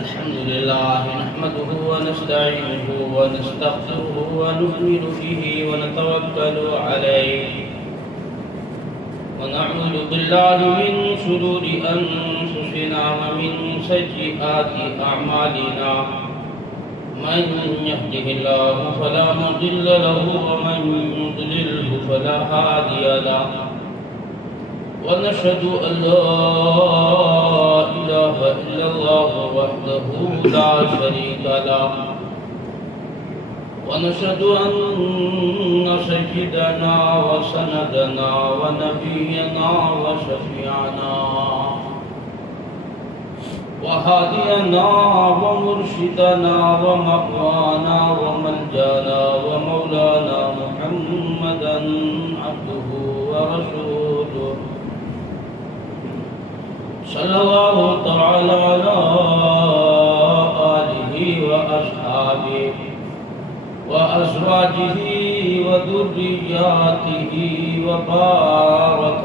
الحمد لله نحمده ونستعينه ونستغفره ونؤمن به ونتوكل عليه ونعوذ بالله من شرور أنفسنا ومن سيئات أعمالنا من يهده الله فلا مضل له ومن يضلله فلا هادي له ونشهد أن لا إله إلا الله وحده لا شريك له ونشهد أن سيدنا وسندنا ونبينا وشفيعنا وهادينا ومرشدنا ومأوانا وملجانا ومولانا محمدا عبده ورسوله صلى الله تعالى على آله وأصحابه وأزواجه وذرياته وبارك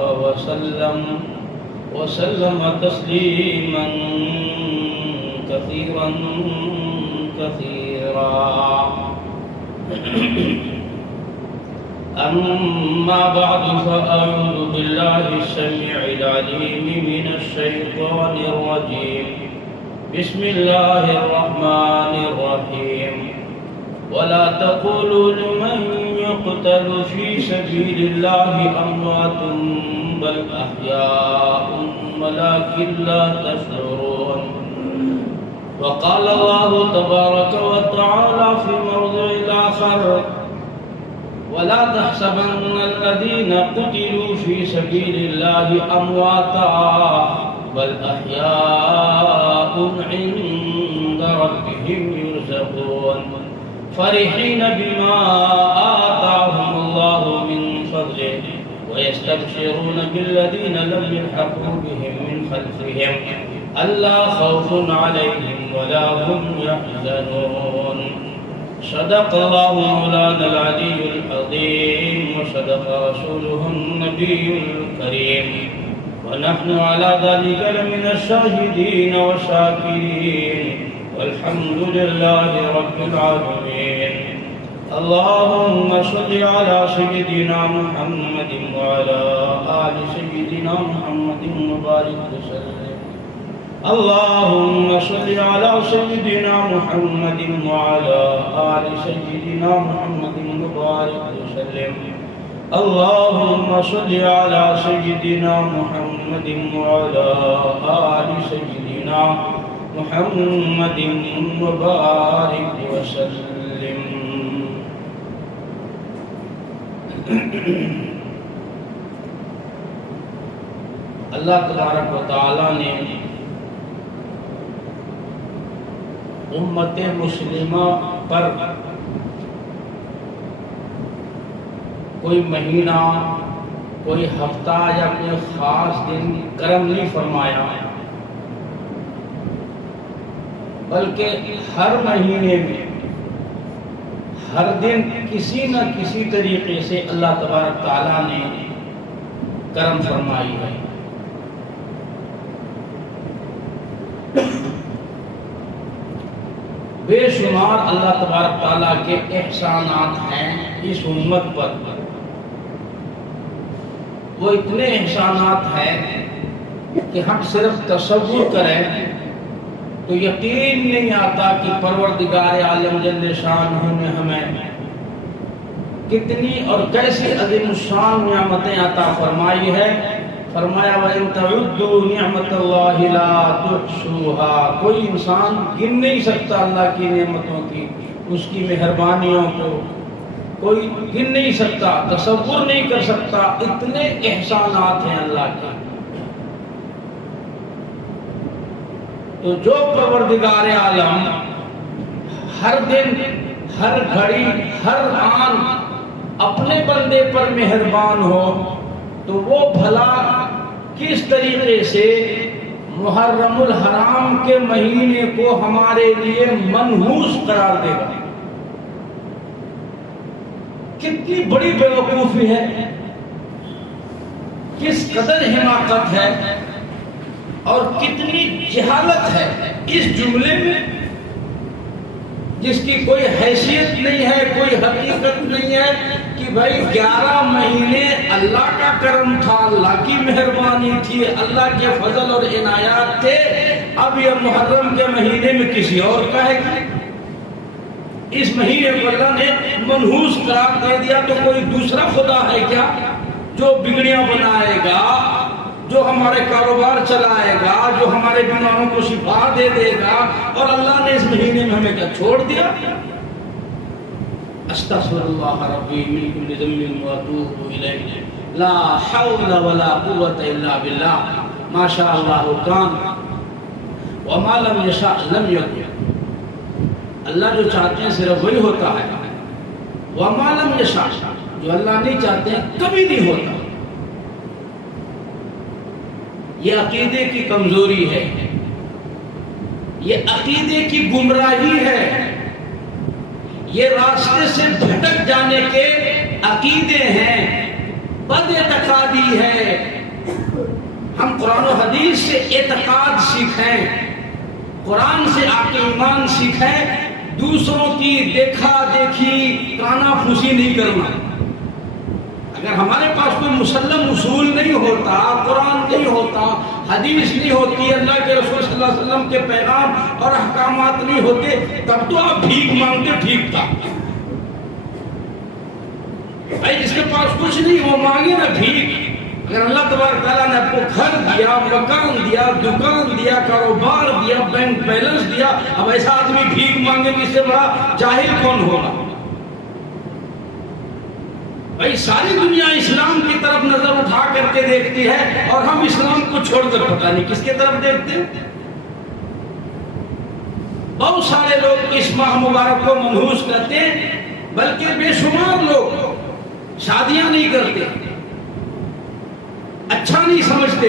وسلم تسليما كثيرا أما بعد فأعوذ بالله السميع العليم من الشيطان الرجيم بسم الله الرحمن الرحيم ولا تقولوا لمن يقتل في سبيل الله أموات بل أحياء ولكن لا تشعرون وقال الله تبارك وتعالى في موضع آخر ولا تحسبن الذين قتلوا في سبيل الله أمواتا بل أحياء عند ربهم يرزقون فرحين بما آتاهم الله من فضله ويستبشرون بالذين لم يلحقوا بهم من خلفهم ألا خوف عليهم ولا هم يحزنون صدق الله مولانا العلي العظيم وصدق رسوله النبي الكريم ونحن على ذلك لمن الشاهدين والشاكرين والحمد لله رب العالمين اللهم صل على سيدنا محمد وعلى آل سيدنا محمد وبارك وسلم اللهم صل على سيدنا محمد وعلى آل سيدنا محمد وبارك وسلم اللهم صل على سيدنا محمد وعلى آل سيدنا محمد وبارك وسلم اللہ تبارک و تعالی نے امت مسلمہ پر کوئی مہینہ کوئی ہفتہ یا کوئی خاص دن کرم نہیں فرمایا بلکہ ہر مہینے میں ہر دن کسی نہ کسی طریقے سے اللہ تبارک تعالیٰ نے کرم فرمائی ہے بے شمار اللہ تبارک تعالیٰ کے احسانات ہیں اس امت پر وہ اتنے احسانات ہیں کہ ہم صرف تصور کریں تو یقین نہیں آتا کہ پروردگار عالم جل شانہ نے ہمیں کتنی اور کیسی عظیم الشان نعمتیں عطا فرمائی ہے فرمایا وَإِن تَعُدُّوا نِعْمَةَ اللَّهِ لَا تُحْصُوهَا کوئی انسان گن نہیں سکتا اللہ کی نعمتوں کی اس کی مہربانیوں کو کوئی گن نہیں سکتا تصور نہیں کر سکتا اتنے احسانات ہیں اللہ کے تو جو پروردگار عالم ہر دن ہر گھڑی ہر آن اپنے بندے پر مہربان ہو تو وہ بھلا کس طریقے سے محرم الحرام کے مہینے کو ہمارے لیے منحوس قرار دے گا کتنی بڑی بیوقوفی ہے کس قدر حماقت ہے اور کتنی جہالت ہے اس جملے میں، جس کی کوئی حیثیت نہیں ہے، کوئی حقیقت نہیں ہے کہ بھائی 11 مہینے اللہ کا کرم تھا، اللہ کی مہربانی تھی، اللہ کے فضل اور عنایات تھے، اب یہ محرم کے مہینے میں کسی اور کا ہے کہ اس مہینے کو اللہ نے منحوس قرار دے دیا، تو کوئی دوسرا خدا ہے کیا جو بگڑیاں بنائے گا، جو ہمارے کاروبار چلائے گا، جو ہمارے بیماروں کو شفا دے دے گا، اور اللہ نے اس مہینے میں ہمیں کیا چھوڑ دیا؟ استغفر اللہ ربی من کل ذنب واتوب الیہ، لا حول ولا قوۃ الا باللہ، ما شاء اللہ کان وما لم یشاء لم یکن۔ اللہ جو چاہتے ہیں صرف وہی ہوتا ہے، وما لم یشاء، جو اللہ نہیں چاہتے ہیں کبھی نہیں ہوتا۔ یہ عقیدے کی کمزوری ہے، یہ عقیدے کی گمراہی ہے، یہ راستے سے بھٹک جانے کے عقیدے ہیں، بد اعتقادی ہے۔ ہم قرآن و حدیث سے اعتقاد سیکھیں، قرآن سے آپ کے ایمان سیکھیں، دوسروں کی دیکھا دیکھی کانا پھوسی نہیں کرنا۔ اگر ہمارے پاس کوئی مسلم اصول نہیں ہوتا، قرآن نہیں ہوتا، حدیث نہیں ہوتی، اللہ کے رسول صلی اللہ علیہ وسلم کے پیغام اور احکامات نہیں ہوتے، تب تو آپ بھیک مانگتے ٹھیک تھا۔ بھائی جس کے پاس کچھ نہیں وہ مانگے نا بھیک۔ اگر اللہ تبارک تعالیٰ نے آپ کو گھر دیا، مکان دیا، دکان دیا، کاروبار دیا، بینک بیلنس دیا، اب ایسا آدمی بھیک مانگے کہ اس سے بڑا جاہل کون ہوگا؟ بھائی ساری دنیا اسلام کی طرف نظر اٹھا کر کے دیکھتی ہے، اور ہم اسلام کو چھوڑ کر پتہ نہیں کس کی طرف دیکھتے ہیں۔ بہت سارے لوگ اس ماہ مبارک کو منحوس کرتے ہیں، بلکہ بے شمار لوگ شادیاں نہیں کرتے، اچھا نہیں سمجھتے،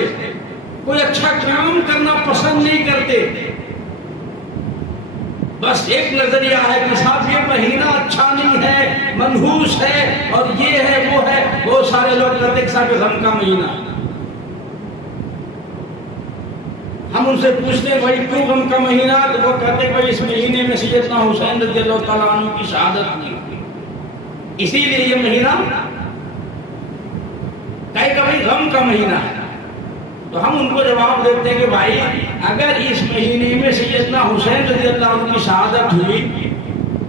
کوئی اچھا کام کرنا پسند نہیں کرتے، بس ایک نظریہ ہے کہ صاحب یہ مہینہ اچھا نہیں ہے، منحوس ہے، اور یہ ہے وہ ہے۔ بہت سارے لوگ کہتے ہیں صاحب غم کا مہینہ۔ ہم ان سے پوچھتے ہیں بھائی کیوں غم کا مہینہ؟ تو وہ کہتے ہیں بھائی اس مہینے میں سیدنا حسین رضی اللہ تعالیٰ عنہ کی شہادت ہوئی، اسی لیے یہ مہینہ کبھی غم کا مہینہ ہے۔ تو ہم ان کو جواب دیتے ہیں کہ بھائی اگر اس مہینے میں سیدنا حسین رضی اللہ عنہ کی شہادت ہوئی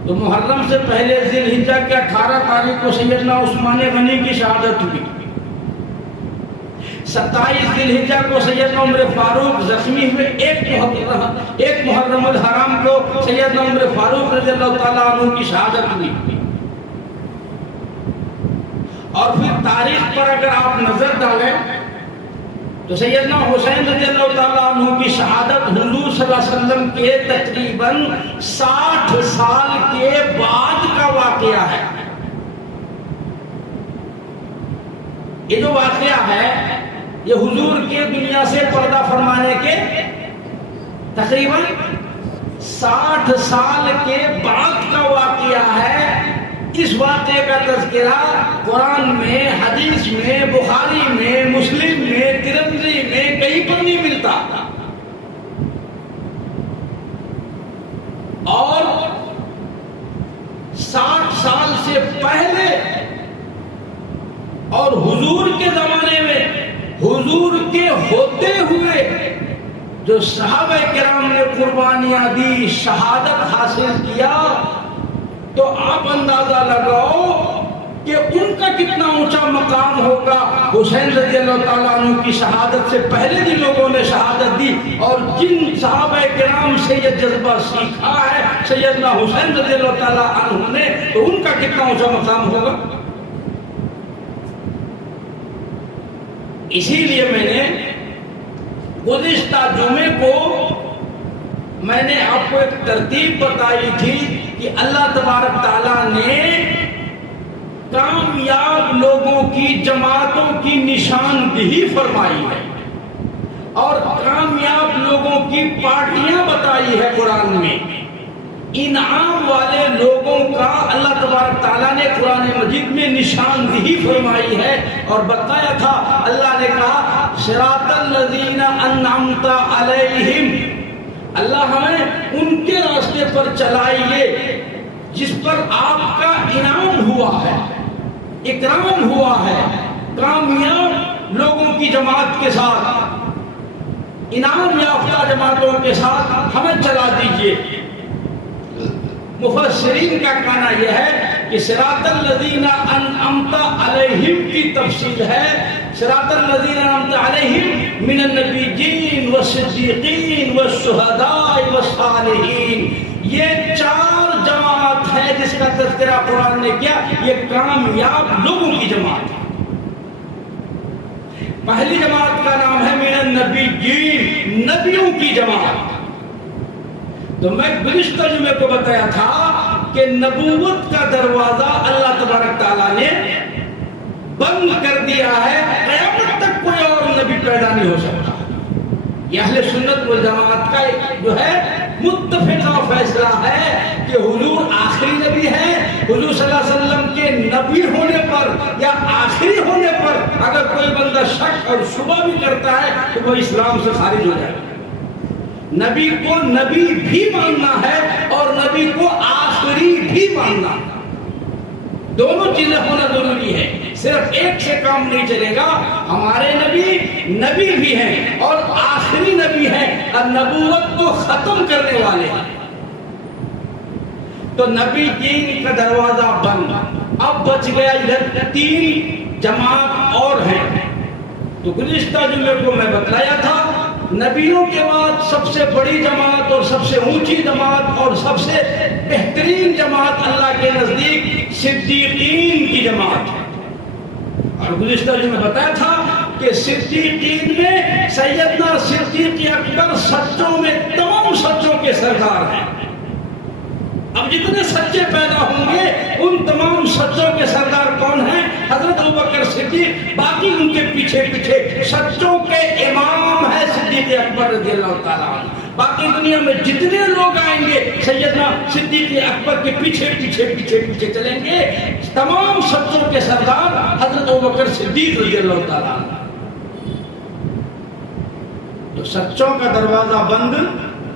تو محرم سے پہلے ذی الحجہ کے 18 تاریخ کو سیدنا عثمان غنی کی شہادت ہوئی، 27 ذی الحجہ کو سیدنا عمر فاروق زخمی ہوئے، ایک محرم الحرام کو سیدنا عمر فاروق رضی اللہ تعالیٰ عنہ کی شہادت ہوئی۔ اور پھر تاریخ پر اگر آپ نظر ڈالیں تو سیدنا حسین رضی اللہ تعالیٰ عنہ کی شہادت حضور صلی اللہ علیہ وسلم کے تقریباً 60 سال کے بعد کا واقعہ ہے۔ یہ جو واقعہ ہے یہ حضور کے دنیا سے پردہ فرمانے کے تقریباً 60 سال کے بعد کا واقعہ ہے۔ اس واقعے کا تذکرہ قرآن میں، حدیث میں، بخاری میں، مسلم میں، ترمذی میں کہیں پر نہیں ملتا۔ اور 60 سال سے پہلے اور حضور کے زمانے میں حضور کے ہوتے ہوئے جو صحابہ کرام نے قربانیاں دی، شہادت حاصل کیا، تو آپ اندازہ لگاؤ کہ ان کا کتنا اونچا مقام ہوگا۔ حسین رضی اللہ تعالیٰ عنہ کی شہادت سے پہلے جن لوگوں نے شہادت دی اور جن صحابہ کرام سے یہ جذبہ سیکھا ہے سیدنا حسین رضی اللہ تعالیٰ عنہ نے، تو ان کا کتنا اونچا مقام ہوگا۔ اسی لیے میں نے گزشتہ جمعے کو میں نے آپ کو ایک ترتیب بتائی تھی کہ اللہ تبارک تعالیٰ نے کامیاب لوگوں کی جماعتوں کی نشاندہی فرمائی ہے اور کامیاب لوگوں کی پارٹیاں بتائی ہے قرآن میں۔ انعام والے لوگوں کا اللہ تبارک تعالیٰ نے قرآن مجید میں نشاندہی فرمائی ہے اور بتایا تھا، اللہ نے کہا صراط الذین انعمت علیہم، اللہ ہمیں ان کے راستے پر چلائیے جس پر آپ کا انعام ہوا ہے، اکرام ہوا ہے، کامیاب لوگوں کی جماعت کے ساتھ، انعام یافتہ جماعتوں کے ساتھ ہمیں چلا دیجئے۔ مفسرین کا کہنا یہ ہے کہ صراط الذین انعمت علیہم کی تفصیل ہے صراط الذین انعمت علیہم من النبیین والصدیقین والشہداء والصالحین، یہ 4 جماعت ہے جس کا تذکرہ قرآن نے کیا، یہ کامیاب لوگوں کی جماعت ہے۔ پہلی جماعت کا نام ہے من النبیین، نبیوں کی جماعت۔ تو میں گزشتہ جمعے کو بتایا تھا کہ نبوت کا دروازہ اللہ تبارک تعالیٰ نے بند کر دیا ہے، قیامت تک کوئی اور نبی پیدا نہیں ہو سکتا۔ یہ اہل سنت والجماعت کا جو ہے متفقہ فیصلہ ہے کہ حضور آخری نبی ہے۔ حضور صلی اللہ علیہ وسلم کے نبی ہونے پر یا آخری ہونے پر اگر کوئی بندہ شک اور شبہ بھی کرتا ہے تو وہ اسلام سے خارج ہو جائے گا۔ نبی کو نبی بھی ماننا ہے اور نبی کو آخری بھی ماننا، دونوں چیزیں ہونا ضروری ہے، صرف ایک سے کام نہیں چلے گا۔ ہمارے نبی بھی ہیں اور آخری نبی ہیں اور نبوت کو ختم کرنے والے ہیں۔ تو نبی دین کا دروازہ بند، اب بچ گیا ادھر 3 جماعت اور ہیں۔ تو گزشتہ جمعے کو میں بتلایا تھا نبیوں کے بعد سب سے بڑی جماعت اور سب سے اونچی جماعت اور سب سے بہترین جماعت اللہ کے نزدیک صدیقین کی جماعت ہے۔ اور گزشتہ جو میں بتایا تھا کہ صدیقین میں سیدنا صدیق اکبر سچوں میں تمام سچوں کے سردار ہیں۔ اب جتنے سچے پیدا ہوں گے ان تمام سچوں کے سردار کون ہیں؟ حضرت ابوبکر صدیق، باقی ان کے پیچھے پیچھے سچوں کے امام ہے صدیق اکبر رضی اللہ تعالیٰ عنہ۔ باقی دنیا میں جتنے لوگ آئیں گے سیدنا صدیق اکبر کے پیچھے پیچھے پیچھے پیچھے چلیں گے، تمام سچوں کے سردار حضرت ابوبکر صدیق رضی اللہ تعالیٰ عنہ۔ تو سچوں کا دروازہ بند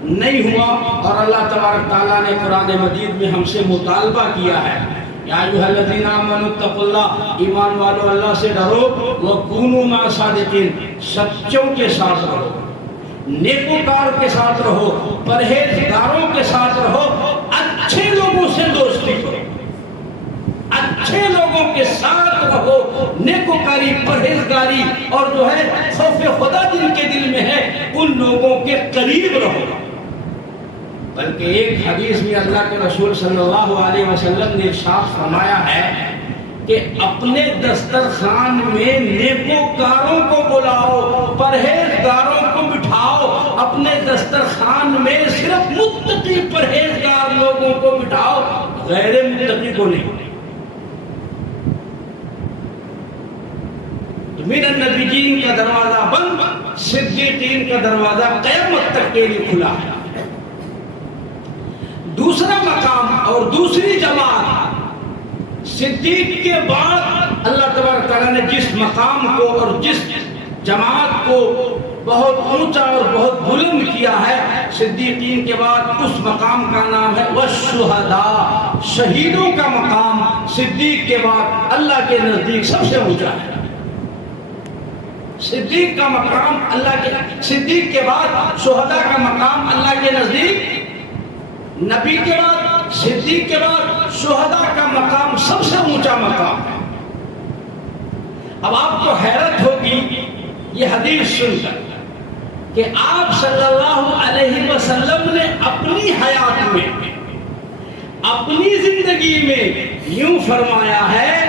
نہیں ہوا اور اللہ تبارک تعالیٰ نے قرآن مجید میں ہم سے مطالبہ کیا ہے، یا ایھا الذین آمنوا اتقوا اللہ، ایمان والو اللہ سے ڈرو، وکونوا مع الصادقین، سچوں کے ساتھ رہو، نیکوکار کے ساتھ رہو، پرہیزگاروں کے ساتھ رہو، اچھے لوگوں سے دوستی کرو، اچھے لوگوں کے ساتھ رہو، نیکوکاری، پرہیزگاری اور جو ہے خوف خدا جن کے دل میں ہے ان لوگوں کے قریب رہو۔ بلکہ ایک حدیث میں اللہ کے رسول صلی اللہ علیہ وسلم نے ارشاد فرمایا ہے کہ اپنے دسترخوان میں نیکوکاروں کو بلاؤ، پرہیزگاروں کو بٹھاؤ، اپنے دسترخوان میں صرف متقی پرہیزگار لوگوں کو بٹھاؤ، غیر متقی کو نہیں۔ من النبیین کا دروازہ بند، صدیقین کا دروازہ قیامت تک کے لیے کھلا ہے۔ دوسرا مقام اور دوسری جماعت، صدیق کے بعد اللہ تبارک تعالیٰ نے جس مقام کو اور جس جماعت کو بہت اونچا اور بہت بلند کیا ہے، صدیقین کے بعد اس مقام کا نام ہے والشہداء، شہیدوں کا مقام صدیق کے بعد اللہ کے نزدیک سب سے اونچا ہے۔ صدیق کا مقام اللہ کے، صدیق کے بعد شہداء کا مقام اللہ کے نزدیک، نبی کے بعد صدیق کے بعد شہداء کا مقام سب سے اونچا مقام ہے۔ اب آپ کو حیرت ہوگی یہ حدیث سن کر کہ آپ صلی اللہ علیہ وسلم نے اپنی حیات میں، اپنی زندگی میں یوں فرمایا ہے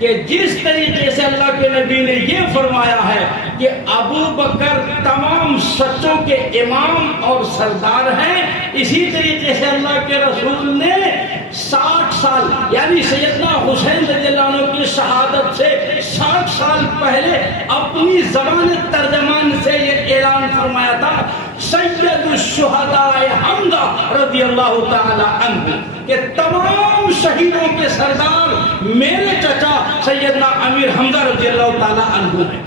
کہ جس طریقے سے اللہ کے نبی نے یہ فرمایا ہے کہ ابو بکر تمام سچوں کے امام اور سردار ہیں، اسی طریقے سے اللہ کے رسول نے 60 سال یعنی سیدنا حسین رضی اللہ عنہ کی شہادت سے 60 سال پہلے اپنی زبان ترجمان سے یہ اعلان فرمایا تھا، سید الشہداء حمزہ رضی اللہ تعالی عنہ، کہ تمام شہیدوں کے سردار میرے چچا سیدنا امیر حمزہ رضی اللہ تعالی عنہ ہیں۔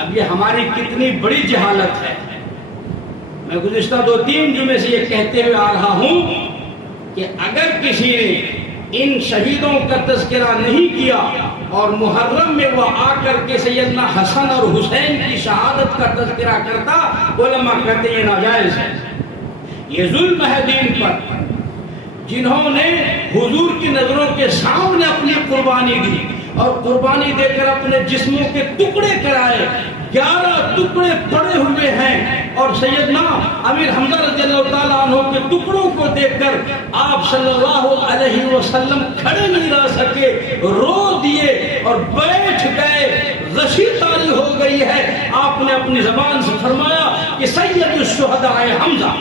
اب یہ ہماری کتنی بڑی جہالت ہے. میں گزشتہ 2-3 جمعے سے یہ کہتے ہوئے آ رہا ہوں کہ اگر کسی نے ان شہیدوں کا تذکرہ نہیں کیا اور محرم میں وہ آ کر کے سیدنا حسن اور حسین کی شہادت کا تذکرہ کرتا، علماء کہتے ہیں یہ ناجائز ہے. یہ ظلم ہے دین پر. جنہوں نے حضور کی نظروں کے سامنے اپنی قربانی دی اور قربانی دے کر اپنے جسموں کے ٹکڑے کرائے، 11 ٹکڑے پڑے ہوئے ہیں، اور سیدنا امیر حمزہ رضی اللہ تعالیٰ عنہ کے ٹکڑوں کو دیکھ کر آپ صلی اللہ علیہ وسلم کھڑے نہیں رہ سکے، رو دیے اور بیٹھ گئے. غشی طاری ہو گئی ہے. آپ نے اپنی زبان سے فرمایا کہ سید الشہداء حمزہ.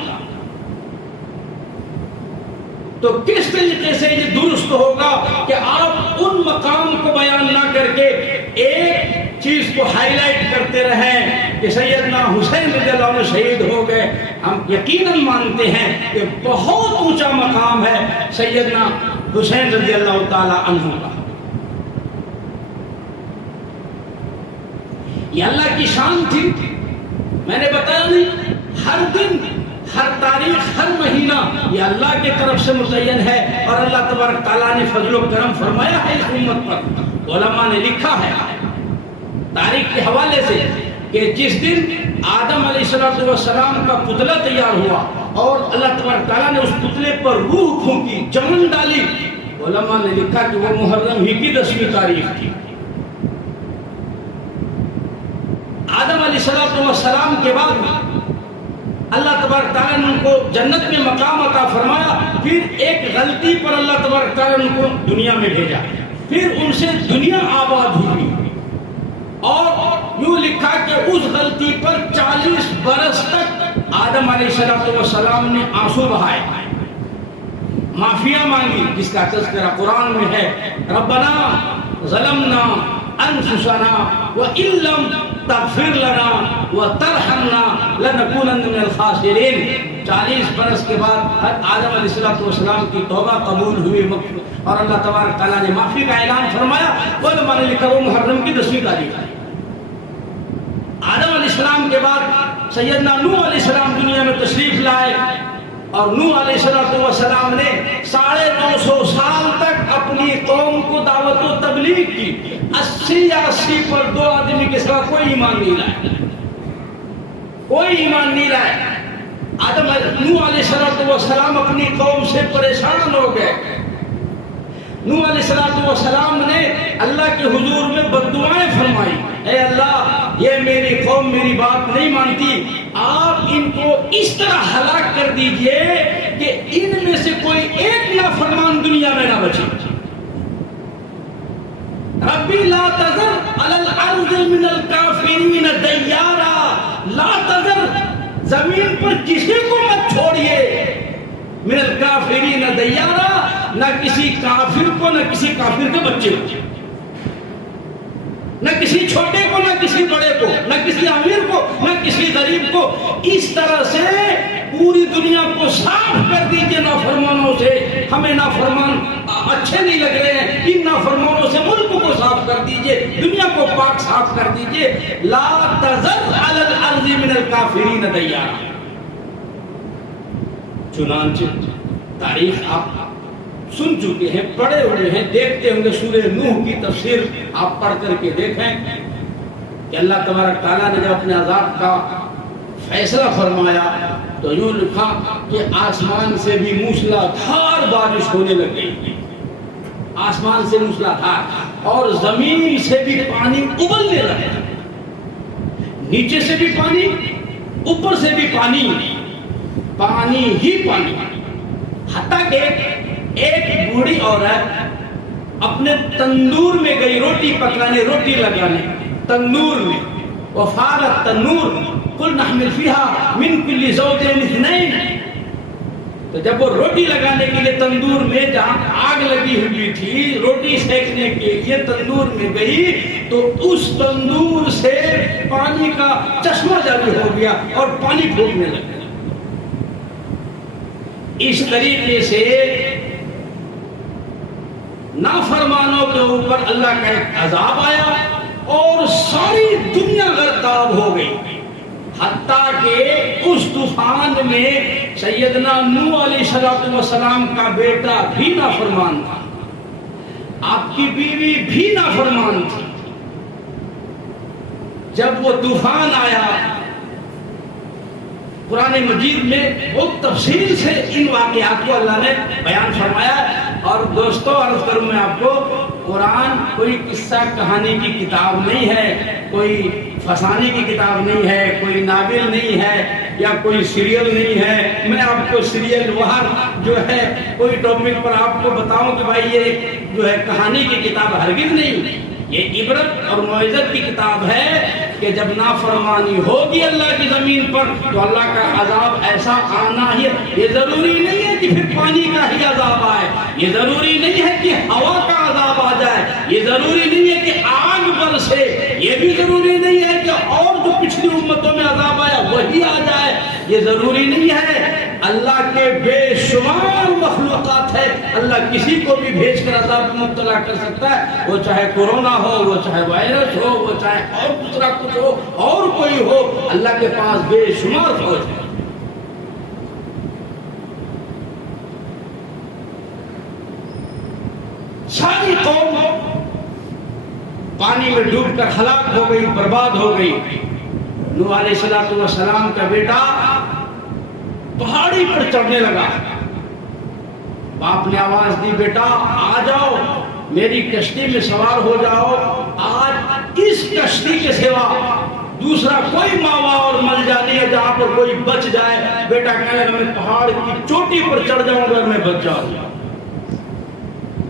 تو کس طریقے سے یہ درست ہوگا کہ آپ ان مقام کو بیان نہ کر کے ایک چیز کو ہائی لائٹ کرتے رہیں کہ سیدنا حسین رضی اللہ عنہ شہید ہو گئے. ہم یقیناً مانتے ہیں کہ بہت اونچا مقام ہے سیدنا حسین رضی اللہ تعالی عنہ کا. یہ اللہ کی شان تھی. میں نے بتایا نہیں، ہر دن، ہر تاریخ، ہر مہینہ یہ اللہ کی طرف سے متعین ہے، اور اللہ تبارک تعالیٰ نے فضل و کرم فرمایا ہے اس امت پر. علماء نے لکھا ہے تاریخ کے حوالے سے کہ جس دن آدم علیہ السلام کا پتلا تیار ہوا اور اللہ تبارک تعالیٰ نے اس پتلے پر روح پھونکی، جمن ڈالی، علماء نے لکھا کہ وہ محرم ہی کی 10ویں تاریخ تھی. آدم علیہ السلام کے بعد اللہ تبارک تعالیٰ نے ان کو جنت میں مقام عطا فرمایا. پھر ایک غلطی پر اللہ تبارک تعالیٰ نے ان کو دنیا میں بھیجا. پھر ان سے دنیا آباد ہوئی، اور یوں لکھا کہ اس غلطی پر 40 برس تک آدم علیہ السلام نے آنسو بہائے، معافیاں مانگی، جس کا تذکرہ قرآن میں ہے. ربنا ظلمنا انفسنا وان لم تغفر لنا وترحمنا لنكونن من الخاسرین. 40 برس کے بعد آدم علیہ السلام کی توبہ قبول ہوئی، اور اللہ تبارک تعالیٰ نے معافی کا اعلان فرمایا. علماء نے لکھا وہ محرم کی 10ویں تاریخ ہے. آدم علیہ السلام کے بعد سیدنا نوح علیہ السلام دنیا میں تشریف لائے، اور نوح علیہ السلام نے 950 سال تک اپنی قوم کو دعوت و تبلیغ کی. 80 پر 2 آدمی کے سوا کوئی ایمان نہیں لائے، کوئی ایمان نہیں لائے. نوح علیہ السلام اپنی قوم سے پریشان ہو گئے. نوح علیہ السلام نے اللہ کے حضور میں بددعائیں فرمائی، اے اللہ یہ میری قوم میری بات نہیں مانتی، آپ ان کو اس طرح ہلاک کر دیجئے کہ ان میں سے کوئی ایک نافرمان دنیا میں نہ بچے. ربی لا تذر علی الارض من الکافرین دیارا. لا تذر، زمین پر کسی کو مت چھوڑیے، من الکافرین دیارا، نہ کسی کافر کو، نہ کسی کافر کے بچے کو، نہ کسی چھوٹے کو، نہ کسی بڑے کو، نہ کسی امیر کو، نہ کسی غریب کو. اس طرح سے پوری دنیا کو صاف کر دیجئے نافرمانوں سے. ہمیں نافرمان اچھے نہیں لگ رہے ہیں، ان نافرمانوں سے ملک کو صاف کر دیجئے، دنیا کو پاک صاف کر دیجئے. لا تذر علی الارض من الکافرین دیارا. چنانچہ تاریخ آپ سن چکے ہیں، پڑھے ہوئے ہیں، دیکھتے ہوں گے. سورہ نوح کی تفسیر آپ پڑھ کر کے دیکھیں کہ اللہ تبارک تعالیٰ نے جب اپنے عذاب کا فیصلہ فرمایا تو یوں لکھا کہ آسمان سے بھی موسلا دھار بارش ہونے لگ گئی. آسمان سے موسلا دھار، اور زمین سے بھی پانی ابلنے لگا. نیچے سے بھی پانی، اوپر سے بھی پانی، پانی ہی پانی. حتیٰ کہ ایک بوڑھی عورت اپنے تندور میں گئی روٹی پکانے، روٹی لگانے تندور میں. وفارت تنور قل نحمل فیہا من کل زوجین اثنین. تو جب وہ روٹی لگانے کے لیے تندور میں جہاں آگ لگی ہوئی تھی روٹی سیکنے کے لیے تندور میں گئی تو اس تندور سے پانی کا چشمہ جاری ہو گیا اور پانی پھوٹنے لگا. اس طریقے سے نافرمانوں کے اوپر اللہ کا ایک عذاب آیا اور ساری دنیا غرقاب ہو گئی، حتیٰ کہ اس طوفان میں سیدنا نوح علیہ السلام کا بیٹا بھی نافرمان تھا، آپ کی بیوی بھی نافرمان تھی۔ جب وہ طوفان آیا، قرآن مجید میں بہت تفصیل سے ان واقعات کو اللہ نے بیان فرمایا۔ اور دوستو عرض کروں میں آپ کو، قرآن کوئی قصہ کہانی کی کتاب نہیں ہے، کوئی فسانے کی کتاب نہیں ہے، کوئی ناول نہیں ہے، یا کوئی سیریل نہیں ہے۔ میں آپ کو سیریل وہاں جو ہے کوئی ٹاپک پر آپ کو بتاؤں کہ بھائی یہ جو ہے کہانی کی کتاب ہرگز نہیں، یہ عبرت اور موعظت کی کتاب ہے کہ جب نافرمانی ہوگی اللہ کی زمین پر تو اللہ کا عذاب ایسا آنا ہی ہے۔ یہ ضروری نہیں ہے کہ پھر پانی کا ہی عذاب آئے، یہ ضروری نہیں ہے کہ ہوا کا عذاب آ جائے، یہ ضروری نہیں ہے کہ آگ برسے، یہ بھی ضروری نہیں ہے کہ اور جو پچھلی امتوں میں عذاب آیا وہی آ جائے، یہ ضروری نہیں ہے۔ اللہ کے بے شمار مخلوقات ہے، اللہ کسی کو بھی بھیج کر عذاب میں مبتلا کر سکتا ہے، وہ چاہے کورونا ہو، وہ چاہے وائرس ہو، وہ چاہے اور دوسرا کچھ ہو، اور کوئی ہو، اللہ کے پاس بے شمار فوج ہے۔ ساری قوم پانی میں ڈوب کر ہلاک ہو گئی، برباد ہو گئی۔ نوح علیہ السلام کا بیٹا پہاڑی پر چڑھنے لگا، باپ نے آواز دی، بیٹا آ جاؤ میری کشتی میں سوار ہو جاؤ، آج اس کشتی کے سوا دوسرا کوئی ماوا اور ملجا نہیں ہے جہاں پر کوئی بچ جائے۔ بیٹا کہنے لگا میں پہاڑ کی چوٹی پر چڑھ جاؤں گا، میں بچ جاؤں گا۔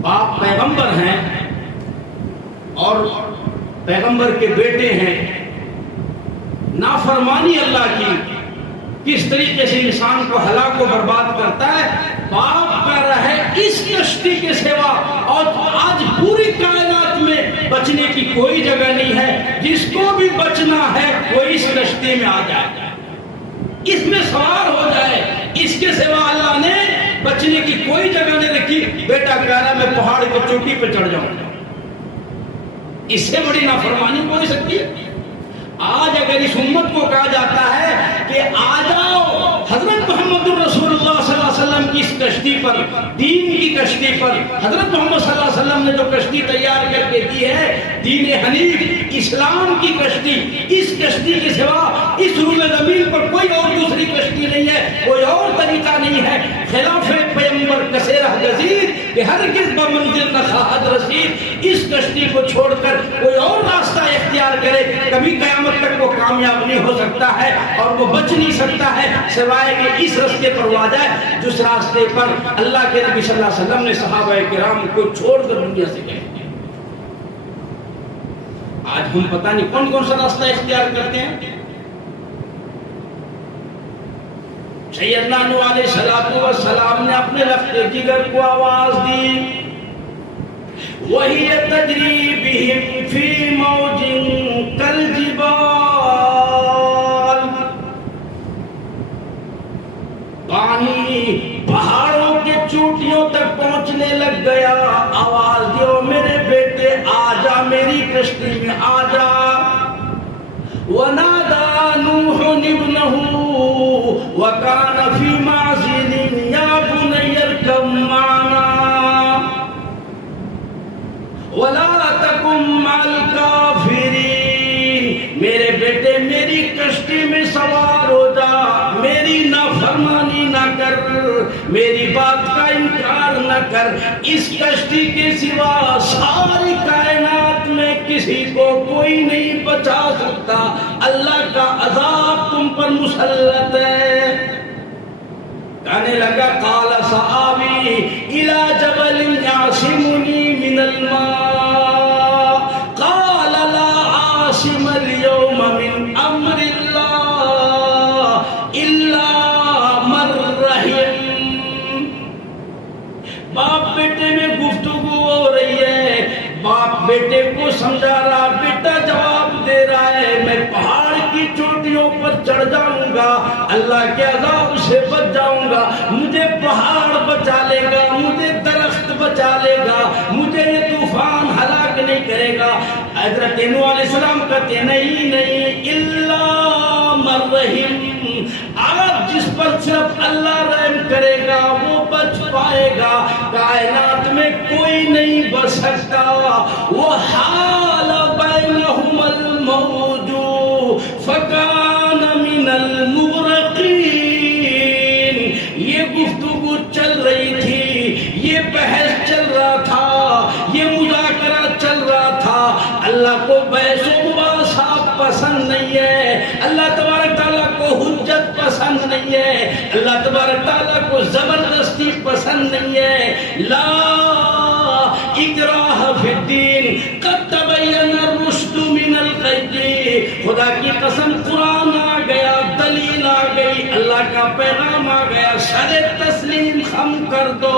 باپ پیغمبر ہیں اور پیغمبر کے بیٹے ہیں، نافرمانی اللہ کی کس طریقے سے انسان کو ہلاک و برباد کرتا ہے، باپ کر رہا ہے اس کشتی کے سوا، اور آج پوری کائنات میں بچنے کی کوئی جگہ نہیں ہے، جس کو بھی بچنا ہے وہ اس کشتی میں آ جائے، اس میں سوار ہو جائے، اس کے سوا اللہ نے بچنے کی کوئی جگہ نہیں رکھی۔ بیٹا کہہ رہا ہے میں پہاڑ کی چوٹی پہ چڑھ جاؤں گا، اس سے بڑی نافرمانی ہو سکتی ہے؟ آج اگر اس امت کو کہا جاتا ہے کہ آ جاؤ حضرت محمد رسول اللہ صلی اللہ علیہ وسلم کی اس کشتی پر، دین کی کشتی پر، حضرت محمد صلی اللہ علیہ وسلم نے جو کشتی تیار کر کے دی ہے، دین حنیف اسلام کی کشتی، اس کشتی کے سوا اس روئے زمین پر کوئی اور دوسری کشتی نہیں ہے، کوئی اور طریقہ نہیں ہے۔ خلاف پیغمبر کثیرہ گزیر کہ ہرگز بمنزل نہ خواہد رسید، اس کشتی کو چھوڑ کر کوئی اور راستہ اختیار کرے کبھی قیامت تک وہ کامیاب نہیں ہو سکتا ہے، اور وہ بچ نہیں سکتا ہے سوائے کہ اس راستے پر وہ آ جائے جس راستے پر اللہ کے نبی صلی اللہ علیہ وسلم نے صحابہ کرام کو چھوڑ کر دنیا سے گئے۔ آج ہم پتہ نہیں کون کون سا راستہ اختیار کرتے ہیں۔ سیدنا نوح علیہ السلام نے اپنے لخت جگر کو آواز دی، وَهِيَ تَجْرِي بِهِمْ فِي مَوْجٍ كَالْجِبَالِ، پانی پہاڑوں کے چوٹیوں تک پہنچنے لگ گیا۔ آواز دیو میرے بیٹے آ جا، میری کشتی میں آ جا۔ وَنَادَى نُوحٌ ابْنَهُ وَكَانَ فِي مَعْزِلٍ يَا بُنَيَّ ارْكَب مَّعَنَا وَلَا تَكُن مَّعَ الْكَافِرِينَ، میرے بیٹے میری کشتی میں سوار ہو جا، میری نافرمانی نہ کر، میری بات کا انکار نہ کر۔ اس کشتی کے سوا ساری کائنات میں کسی کو کوئی نہیں بچا سکتا، اللہ کا عذاب تم پر مسلط ہے۔ کہنے لگا قال سآوی الی جبل یعصمنی من الماء قال لا عاصم اليوم من امر اللہ الا من رحم۔ باپ بیٹے میں گفتگو ہو رہی ہے، باپ بیٹے کو سمجھا رہا، بیٹا جواب دے رہا ہے میں پہاڑ کی چوٹیوں پر چڑھ جاؤں گا، اللہ کے عذاب سے بچ جاؤں گا، مجھے پہاڑ بچا لے گا، مجھے درخت بچا لے گا، مجھے یہ طوفان ہلاک نہیں نہیں کرے گا. حضرت نوح علیہ السلام کہتے نہیں الا من رحم، آپ جس پر صرف اللہ رحم کرے گا وہ بچ پائے گا. کائنات میں کوئی نہیں بچ سکتا. وہ حال بینہم الموج فکان من المغرقین. یہ گفتگو چل رہی تھی، یہ بحث چل رہا تھا، یہ مذاکرہ چل رہا تھا. اللہ کو بحث و مباحثہ پسند نہیں ہے، اللہ تبارک تعالیٰ کو حجت پسند نہیں ہے، اللہ تبارک تعالیٰ کو زبردستی پسند نہیں ہے. لا اکراہ فی الدین قد تبین الرشد من الغی. خدا کی قسم قرآن آ گیا، دلیل آ گئی، اللہ کا پیغام آ گیا. شرط تسلیم خم کر دو،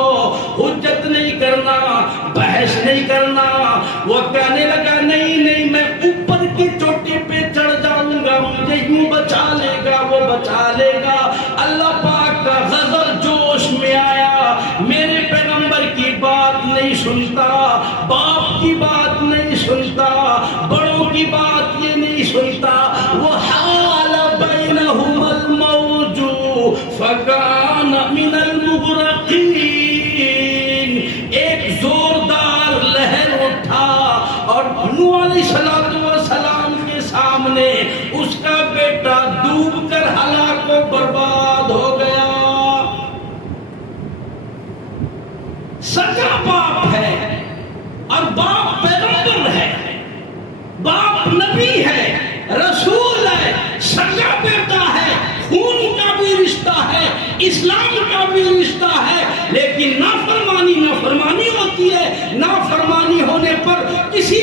حجت نہیں کرنا، بحث نہیں کرنا. وہ کہنے لگا نہیں میں اوپر کی چوٹی پہ چڑھ جاؤں گا، مجھے یوں بچا لے گا، وہ بچا لے گا. اللہ پاک کا غضب جوش میں آیا. میرے پیغمبر کی بات نہیں سنتا، باپ کی بات نہیں سنتا، بڑوں کی بات یہ نہیں سنتا. وہ حال بینہم الموج فکان من المغرقین. ایک زوردار لہر اٹھا اور نوح علیہ السلام کے سامنے اس کا بیٹا ڈوب کر ہلاک و برباد ہو گیا. سچا باپ ہے اور باپ پیغمبر ہے، باپ نبی ہے، رسول ہے، سچا بیٹا ہے، خون کا بھی رشتہ ہے، اسلام کا بھی رشتہ ہے. لیکن نافرمانی ہوتی ہے. نافرمانی ہونے پر کسی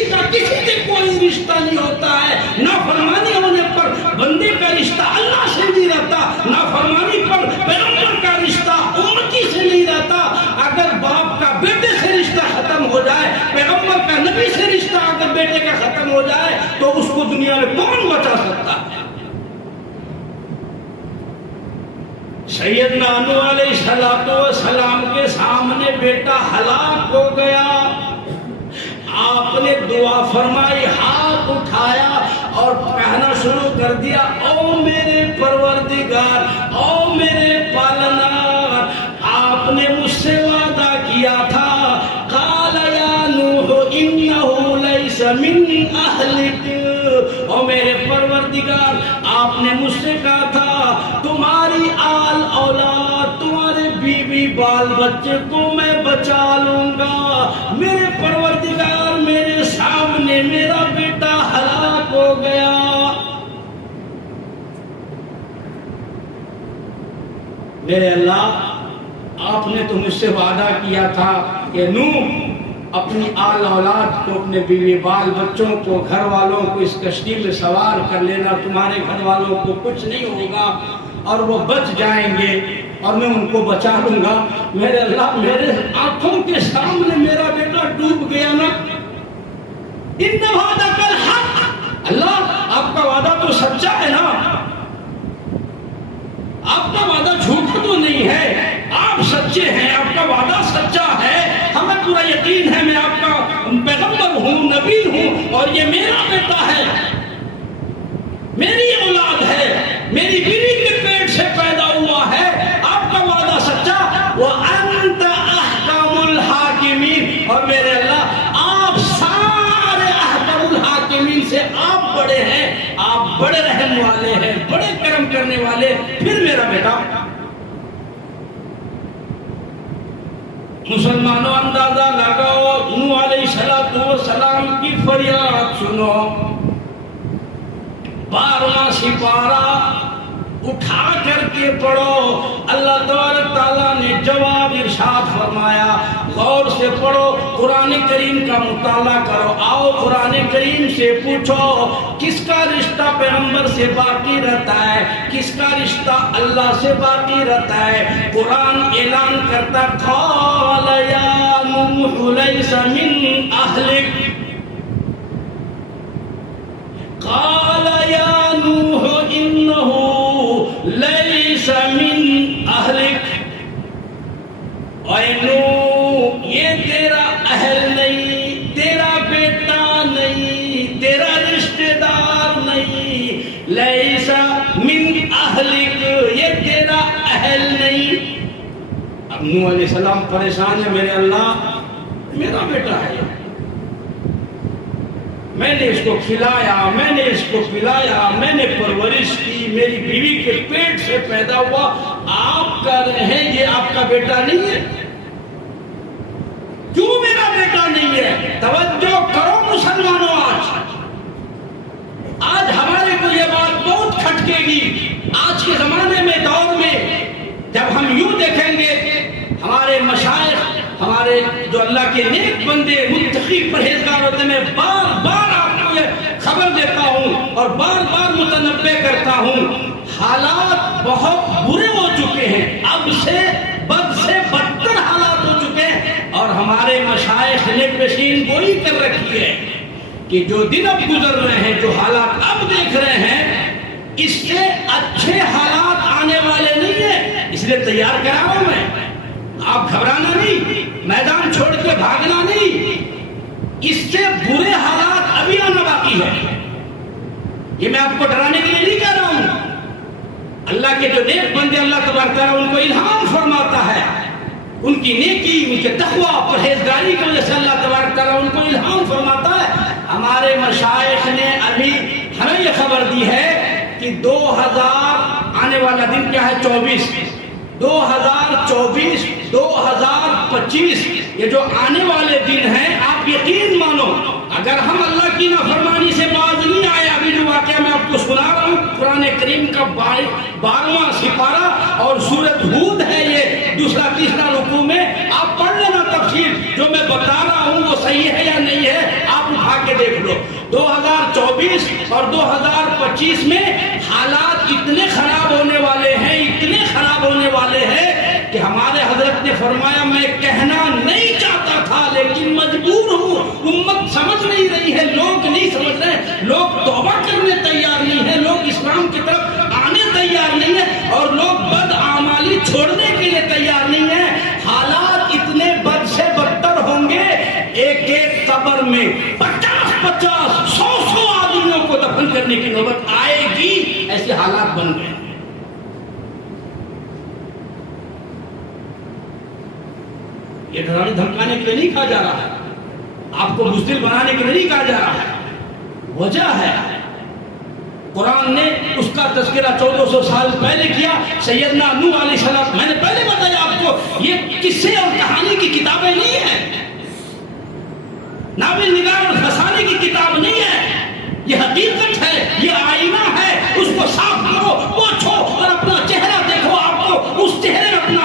سے کوئی رشتہ نہیں ہوتا ہے. نافرمانی ہونے پر بندے کا رشتہ اللہ سے نہیں رہتا. نافرمانی پر پیغمبر کا رشتہ امتی سے نہیں رہتا. اگر باپ کا بیٹے سے رشتہ ختم ہو جائے، پیغمبر کا نبی سے رشتہ اگر بیٹے کا ختم ہو جائے تو اس کو دنیا میں کون بچا سکتا ہے؟ سیدنا نوح علیہ السلام کے سامنے بیٹا ہلاک ہو گیا. آپ نے دعا فرمائی، ہاتھ اٹھایا اور کہنا شروع کر دیا، او میرے پروردگار، او میرے پالنہار، آپ نے مجھ سے وعدہ کیا تھا. قال یا نوح انہ لیس من اہلک. او میرے پروردگار، آپ نے مجھ سے کہا تھا تمہاری آل اولاد، تمہارے بیوی بال بچے کو میں بچا لوں گا. میرے پروردگار، میرے سامنے میرا بیٹا ہلاک ہو گیا. میرے اللہ، آپ نے تو مجھ سے وعدہ کیا تھا کہ نوح اپنی آل اولاد کو، اپنے بیوی بال بچوں کو، گھر والوں کو اس کشتی میں سوار کر لینا، تمہارے گھر والوں کو کچھ نہیں ہوگا اور وہ بچ جائیں گے اور میں ان کو بچا لوں گا. میرے اللہ، میرے آنکھوں کے سامنے میرا بیٹا ڈوب گیا نا. ان وعدک الحق. اللہ، آپ کا وعدہ تو سچا ہے نا، آپ کا وعدہ جھوٹ تو نہیں ہے، آپ سچے ہیں، آپ کا وعدہ سچا ہے. ہمیں پورا یقین ہے، میں آپ کا پیغمبر ہوں، نبی ہوں، اور یہ میرا بیٹا ہے، میری اولاد ہے، میری بیوی کے پیٹ سے پیدا ہوا ہے. آپ کا وعدہ سچا. وَأَنْتَ أَحْكَمُ الْحَاكِمِينَ. اور میرے اللہ، آپ سارے احکم الحاکمین سے آپ بڑے ہیں، آپ بڑے رحم والے ہیں، بڑے کرم کرنے والے. پھر میرا بیٹا. مسلمانوں، اندازہ لگاؤ، نوح علیہ السلام کی فریاد سنو. 12واں سپارہ اٹھا کر کے پڑھو. اللہ تبارک تعالیٰ نے جواب ارشاد فرمایا. غور سے پڑھو، قرآن کریم کا مطالعہ کرو. آؤ قرآن کریم سے پوچھو کس کا رشتہ پیغمبر سے باقی رہتا ہے، کس کا رشتہ اللہ سے باقی رہتا ہے. قرآن اعلان کرتا، قال یا نوح لیس من اہلک. قال یا نوح انہ لیس من اہلک. اے نوح، یہ تیرا اہل نہیں، تیرا بیٹا اب نوح علیہ السلام پریشان ہے، میرے اللہ میرا بیٹا ہے، میں نے اس کو کھلایا، میں نے اس کو پلایا، میں نے پرورش کی، میری بیوی کے پیٹ سے پیدا ہوا، آپ کہہ رہے ہیں یہ آپ کا بیٹا نہیں ہے؟ کیوں میرا بیٹا نہیں ہے؟ توجہ کرو مسلمانوں، آج ہمارے کو یہ بات بہت کھٹکے گی۔ آج کے زمانے میں، دور میں، جب ہم یوں دیکھیں گے ہمارے مشائخ، ہمارے جو اللہ کے نیک بندے متقی پرہیزگار ہوتے ہیں، میں بار بار آپ کو یہ خبر دیتا ہوں اور بار بار متنبہ کرتا ہوں، حالات بہت برے ہو چکے ہیں، اب سے بد سے بدتر حالات ہو چکے ہیں، اور ہمارے مشائخ نے پیشین گوئی کر رکھی ہے کہ جو دن اب گزر رہے ہیں، جو حالات اب دیکھ رہے ہیں، اس سے اچھے حالات آنے والے نہیں ہیں، اس لیے تیار کرا ہوں میں۔ آپ گھبرانا نہیں، میدان چھوڑ کے بھاگنا نہیں، اس سے برے حالات ابھی آنا باقی ہے۔ یہ میں آپ کو ڈرانے کے لیے نہیں کہہ رہا ہوں، اللہ کے جو نیک بندے اللہ تبارک تعالیٰ ان کو الہام فرماتا ہے، ان کی نیکی، ان کے تقوی، پرہیزگاری کی وجہ سے اللہ تبارک تعالیٰ ان کو الہام فرماتا ہے۔ ہمارے مشائخ نے ابھی ہمیں یہ خبر دی ہے کہ 2000 آنے والا دن کیا ہے، 2024 2025 یہ جو آنے والے دن ہیں، آپ یقین مانو اگر ہم اللہ کی نافرمانی سے باز نہیں آئے، ابھی جو واقعہ میں آپ کو سنا رہا ہوں قرآن کریم کا 12واں سپارہ اور سورۃ ہود ہے، یہ دوسرا تیسرا رکوع میں آپ پڑھ لینا تفسیر، جو میں بتا رہا ہوں وہ صحیح ہے یا نہیں ہے آپ اٹھا کے دیکھ لو۔ 2024 اور 2025 میں حالات اتنے خراب ہونے والے ہیں، اتنے خراب ہونے والے ہیں کہ ہمارے حضرت نے فرمایا میں کہنا نہیں چاہتا تھا لیکن مجبور ہوں، امت سمجھ نہیں رہی ہے، لوگ نہیں سمجھ رہے، لوگ توبہ کرنے تیار نہیں ہیں، لوگ اسلام کی طرف آنے تیار نہیں ہیں، اور لوگ بد اعمالی چھوڑنے کے لیے تیار نہیں ہیں۔ حالات اتنے بد سے بدتر ہوں گے، ایک ایک قبر میں 50 100 آدمیوں کو دفن کرنے کی نوبت آئے گی، ایسے حالات بن گئے۔ یہ ڈرانے دھمکانے کے لیے نہیں کہا جا رہا ہے، آپ کو بزدل بنانے کے لیے نہیں کہا جا رہا ہے، وجہ ہے قرآن نے اس کا تذکرہ 1400 سال پہلے کیا۔ سیدنا نوح علیہ السلام، میں نے پہلے بتایا آپ کو، یہ قصے اور کہانی کی کتابیں نہیں ہیں، ناول نگار اور فسانے کی کتاب نہیں ہے، یہ حقیقت ہے، یہ آئینہ ہے، اس کو صاف کرو، پوچھو اور اپنا چہرہ دیکھو، آپ کو اس چہرے اپنا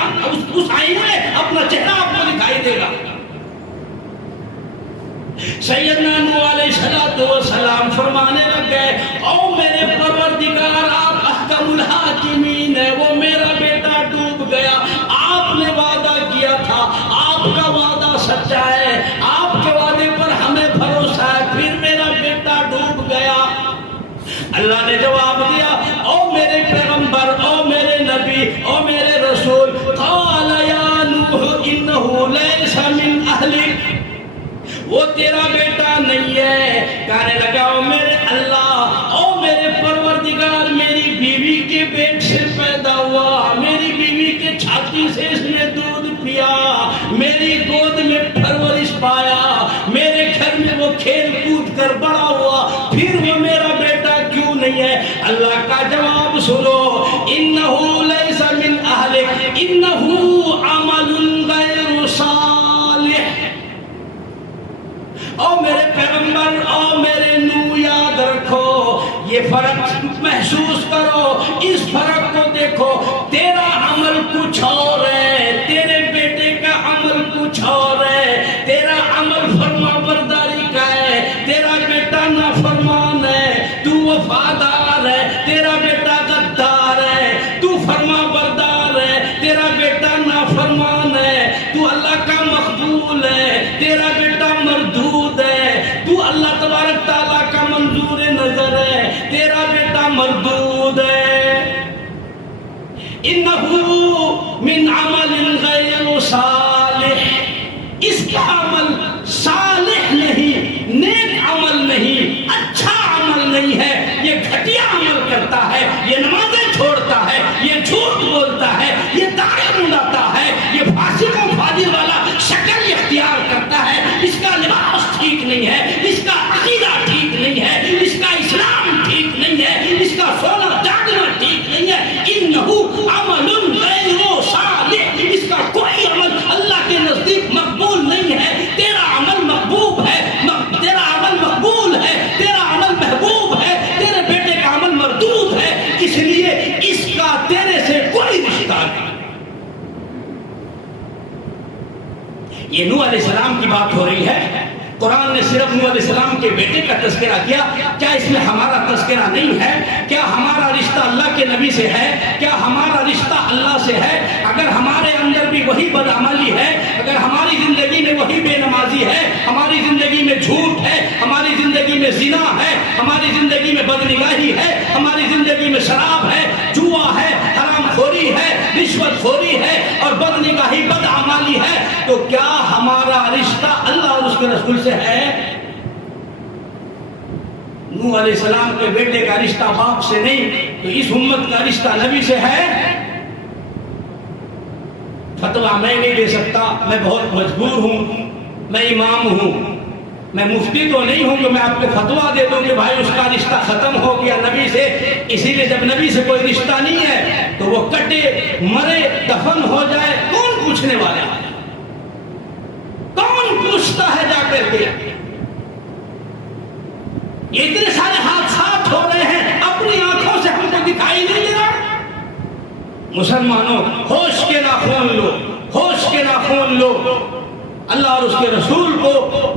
اس آئینے میں اپنا چہرہ آپ کو دکھائی دے گا۔ سیدنا نوح علیہ السلام فرمانے لگ گئے، او میرے پروردگار آپ احکم الحاکمین ہے، وہ میرا بیٹا ڈوب گیا، آپ نے وعدہ کیا تھا، آپ کا وعدہ سچا ہے، آپ کے وعدے پر ہمیں بھروسہ ہے، پھر میرا بیٹا ڈوب گیا۔ اللہ نے جواب دیا، او میرے پیغمبر، او میرے نبی، او میرے رسول، قال یا نوح انہ لیس من اہلک، وہ تیرا بیٹا نہیں ہے۔ کہنے لگا، او میرے اللہ، او میرے پروردگار، میری بیوی کے پیٹ سے پیدا ہوا، میری بیوی کے چھاتی سے اس نے دودھ پیا، میری گود میں پرورش پایا، میرے گھر میں وہ کھیل کود کر بڑا ہوا، پھر وہ میرا بیٹا کیوں نہیں ہے؟ اللہ کا جواب سنو، انہو لیس من اہلک انہو عمل غیر صالح۔ او میرے پیغمبر، او میرے نو، یاد رکھو، یہ فرق محسوس کرو، اس فرق کو دیکھو، تیرا عمل کچھ اور ہے، تیرے بیٹے کا عمل کچھ اور ہے، تیرا عمل فرما برداری کا ہے، تیرا بیٹا نافرمان ہے، تو وفادار ہے، تیرا بیٹا غدار ہے، تو فرما بردار ہے، تیرا بیٹا نافرمان ہے، تو اللہ کا مقبول ہے، تیرا بیٹا مردود ہے، تو اللہ تبارک تعالیٰ کا منظور نظر ہے، تیرا بیٹا مردود ہے۔ انہو من عمل غیر صالح، اس کا عمل صالح نہیں، نیک عمل نہیں، اچھا عمل نہیں ہے، یہ گھٹیا عمل کرتا ہے، یہ نمازیں چھوڑتا ہے، یہ جھوٹ بولتا ہے، یہ داڑھی منڈاتا ہے، یہ یہ نوح علیہ السلام کی بات ہو رہی ہے. قرآن نے صرف نوح علیہ السلام کے بیٹے کا تذکرہ کیا. کیا اس میں ہمارا تذکرہ نہیں ہے؟ کیا ہمارا رشتہ اللہ کے نبی سے ہے؟ کیا ہمارا رشتہ اللہ سے ہے؟ اگر ہمارے اندر بھی وہی بدعملی ہے، اگر ہماری زندگی میں وہی بے نمازی ہے، ہماری زندگی میں جھوٹ ہے، ہماری زندگی میں زنا ہے، ہماری زندگی میں بدنگاہی ہے، ہماری زندگی میں شراب ہے، جوا ہے، حرام خوری ہے، رشوت خوری ہے اور بدنگاہی بدعملی ہے، تو کیا ہمارا رشتہ اللہ اور اس کے رسول سے ہے؟ نوح علیہ السلام کے بیٹے کا رشتہ باپ سے نہیں تو اس امت کا رشتہ نبی سے ہے. فتویٰ میں نہیں دے سکتا، میں بہت مجبور ہوں، میں امام ہوں، میں مفتی تو نہیں ہوں کہ میں آپ کو فتویٰ دے دوں کہ بھائی اس کا رشتہ ختم ہو گیا نبی سے. اسی لیے جب نبی سے کوئی رشتہ نہیں ہے تو وہ کٹے مرے دفن ہو جائے، کون پوچھنے والا ہے؟ کون پوچھتا ہے جا کر کے؟ یہ اتنے سارے حادثات ہو رہے ہیں، اپنی آنکھوں سے ہم کو دکھائی نہیں دے رہا. مسلمانوں، ہوش کے ناخون لو، ہوش کے ناخون لو. اللہ اور اس کے رسول کو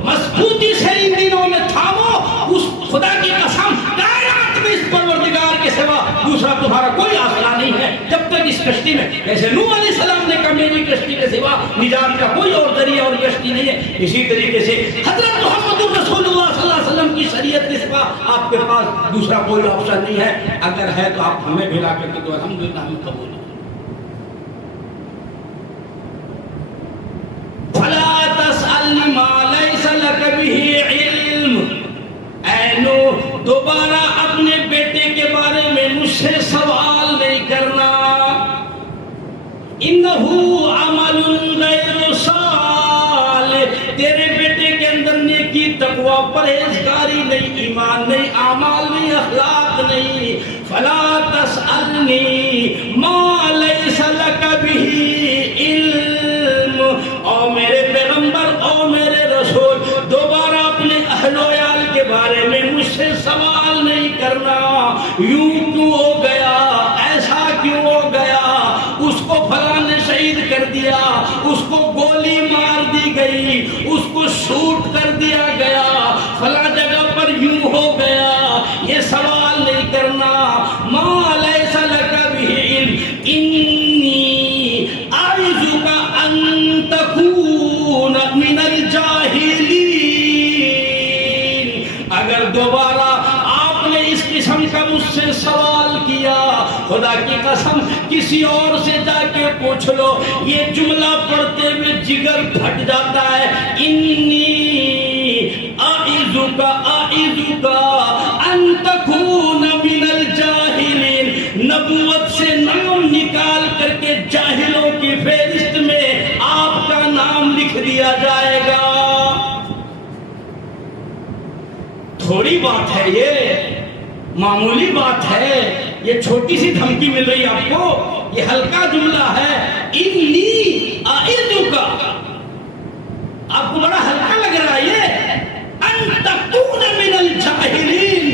مضبوطی سے ان دنوں میں تھامو. اس خدا کی قسم، کائنات میں اس پروردگار کے سوا دوسرا تمہارا کوئی آسرا نہیں ہے. جب تک اس کشتی میں، جیسے نوح علیہ السلام نے کہا میری کشتی کے سوا نجات کا کوئی اور ذریعہ اور کشتی نہیں ہے، اسی طریقے سے حضرت محمد رسول اللہ صلی اللہ علیہ وسلم کی شریعت کے سوا آپ کے پاس دوسرا کوئی آپشن نہیں ہے. اگر ہے تو آپ ہمیں بھلا کر کے تو الحمدللہ ہم قبول. فلا تسألنی ما لیس لک بہ علم. اے نوح، دوبارہ اپنے بیٹے کے بارے میں مجھ سے سوال نہیں کرنا. انہو عمل غیر صالح. تیرے بیٹے کے اندر نیکی، تقوی، پرہیزگاری نہیں، ایمان نہیں، اعمال نہیں، اخلاق نہیں. فلا تسألنی ما لیس لک بہ علم. او میرے پیغمبر، او میرے رسول، دوبارہ اپنے اہل و عیال کے بارے میں مجھ سے سوال نہیں کرنا. یوں کیوں ہو گیا، ایسا کیوں ہو گیا، اس کو فلاں نے شہید کر دیا، اس کو گولی مار دی گئی، اس کو شوٹ کر دیا گیا، فلاں جگہ پر یوں ہو گیا، یہ سوال نہیں کرنا. ما لیس لک بہ علم انی اعظک ان تکون من الجاہلین. اگر دوبارہ آپ نے اس قسم کا مجھ سے سوال کیا، خدا کی قسم کسی اور سے جا کے پوچھ لو، یہ جملہ پڑھتے ہوئے جگر پھٹ جاتا ہے. انی اعظک ان تکون من الجاہلین. نبوت سے نام نکال کر کے جاہلوں کی فہرست میں آپ کا نام لکھ دیا جائے گا. تھوڑی بات ہے یہ، معمولی بات ہے، یہ چھوٹی سی دھمکی مل رہی آپ کو، یہ ہلکا جملہ ہے. انی اعظک، آپ کو بڑا ہلکا لگ رہا ہے یہ. ان تکون من الجاہلین،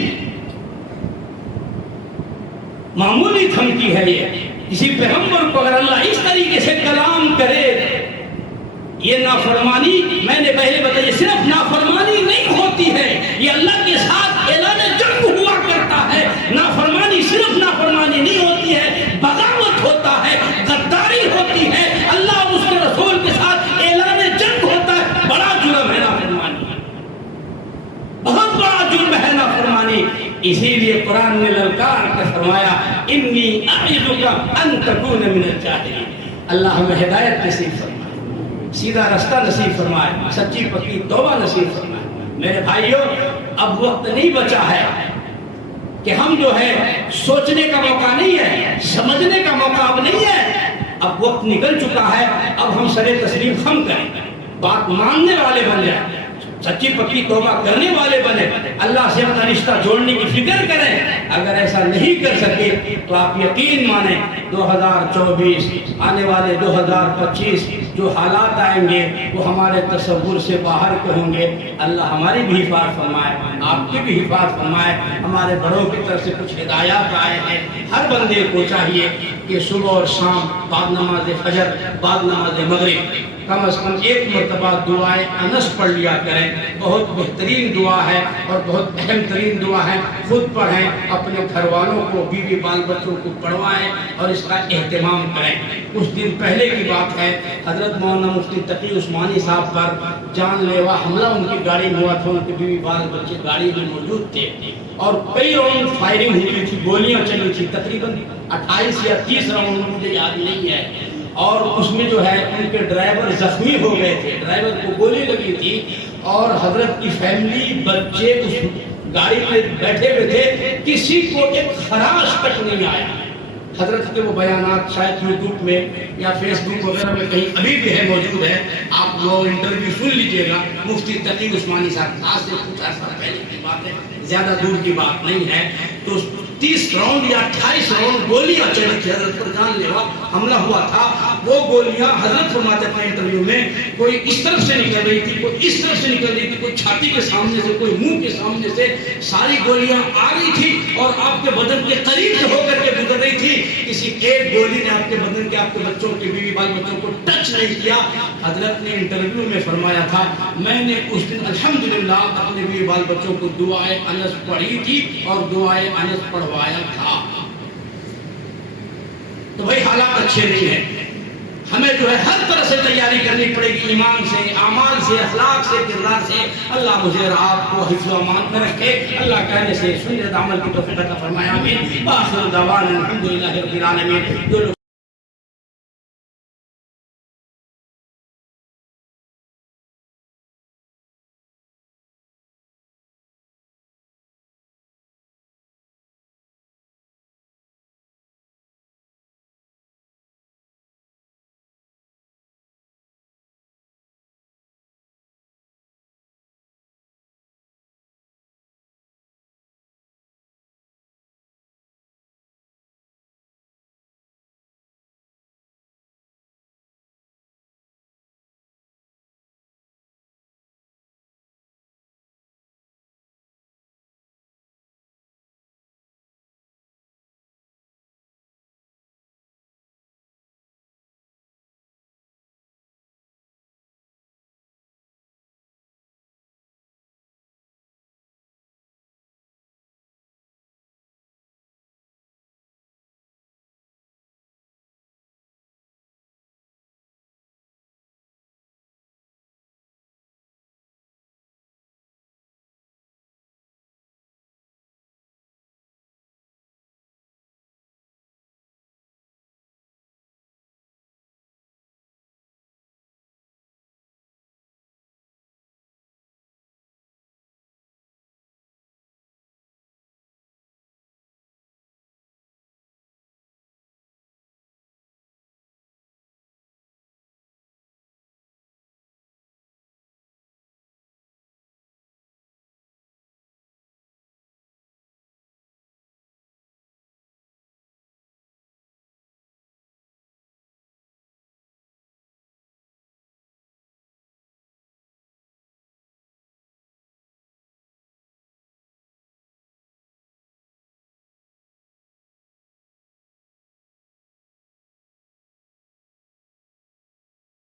معمولی دھمکی ہے یہ. کسی پیغمبر کو اگر اللہ اس طریقے سے کلام کرے، یہ نافرمانی، میں نے پہلے بتایا، صرف نافرمانی نہیں ہوتی ہے، یہ اللہ کے ساتھ اعلان جنگ ہوا کرتا ہے. نافرمانی صرف نافرمانی نہیں ہوتی ہے، بغاوت ہوتا ہے، غداری ہوتی ہے، اللہ اور اس کے رسول کے ساتھ اعلان جنگ ہوتا ہے. بڑا جرم ہے نافرمانی، بہت بڑا جرم ہے نافرمانی. اسی لیے قرآن نے للکار کے فرمایا انی اعظک ان تکون من الجاہلین. اللہ ہمیں ہدایت نصیب فرمائے، سیدھا رستہ نصیب فرمائے، سچی پکی توبہ نصیب فرمائے. میرے بھائیوں، اب وقت نہیں بچا ہے کہ ہم جو ہے سوچنے کا موقع نہیں ہے، سمجھنے کا موقع اب نہیں ہے. اب وقت نکل چکا ہے، اب ہم سر تسلیم خم کریں، بات ماننے والے بن جائیں، سچی پکی توبہ کرنے والے بنے، اللہ سے اپنا رشتہ جوڑنے کی فکر کریں. اگر ایسا نہیں کر سکے تو آپ یقین مانیں 2024 آنے والے 2025 جو حالات آئیں گے وہ ہمارے تصور سے باہر کے ہوں گے. اللہ ہماری بھی حفاظت فرمائے, آپ کی بھی حفاظت فرمائے. ہمارے بڑوں کی طرف سے کچھ ہدایات آئے ہیں. ہر بندے کو چاہیے کہ صبح اور شام بعد نماز فجر بعد نماز مغرب کم از کم ایک مرتبہ دعائے انس پڑھ لیا کریں. بہت بہترین دعا ہے اور بہت اہم ترین دعا ہے. خود پڑھیں, اپنے گھر والوں کو, بیوی بال بچوں کو پڑھوائیں اور اس کا اہتمام کریں. کچھ دن پہلے کی بات ہے, حضرت مولانا مفتی تقی عثمانی صاحب پر جان لیوا حملہ ان کی گاڑی میں ہوا تھا. ان کے بیوی بال بچے گاڑی میں موجود تھے اور کئی راؤنڈ فائرنگ ہوئی تھی, گولیاں چلی تھی, تقریباً 28 یا 30 راؤنڈ, مجھے یاد نہیں ہے. اور اس میں جو ہے ان کے ڈرائیور زخمی ہو گئے تھے, ڈرائیور کو گولی لگی تھی اور حضرت کی فیملی بچے اس گاڑی میں بیٹھے ہوئے تھے, کسی کو ایک خراش تک نہیں آیا. حضرت کے وہ بیانات شاید یوٹیوب میں یا فیس بک وغیرہ میں کہیں ابھی بھی ہے, موجود ہے. آپ لوگ انٹرویو سن لیجئے گا. مفتی تقی عثمانی صاحب, آج سے کچھ عرصہ پہلے کی بات ہے, زیادہ دور کی بات نہیں ہے. تو 30 راؤنڈ یا 28 راؤنڈ گولیاں چلی تھی, حضرت پر جان لیوا حملہ ہوا تھا. وہ گولیاں حضرت فرماتے ہیں انٹرویو میں, کوئی اس طرف سے نکل رہی تھی, کوئی اس طرف سے نکل رہی تھی, کوئی چھاتی کے سامنے سے, کوئی منہ کے سامنے سے, ساری گولیاں آ رہی تھی اور آپ کے بدن کے قریب سے ہو کر کے گزر رہی تھی. کسی ایک گولی نے آپ کے بدن کے, آپ کے بچوں کے, بیوی بال بچوں کو ٹچ نہیں کیا. حضرت نے انٹرویو میں فرمایا تھا, میں نے اس دن الحمدللہ اپنے بیوی بال بچوں کو دعائے انس پڑھی تھی اور دعائے انس پڑھوایا تھا. تو بھائی حالات اچھے نہیں ہیں, ہمیں جو ہے ہر طرح سے تیاری کرنی پڑے گی, ایمان سے, اعمال سے, اخلاق سے, کردار سے. اللہ مجھے اور آپ کو حفظ و امان میں رکھے. اللہ کہنے سے سنت عمل کی توفیق عطا فرمائے. آمین. وآخر دعوانا الحمدللہ رب العالمین.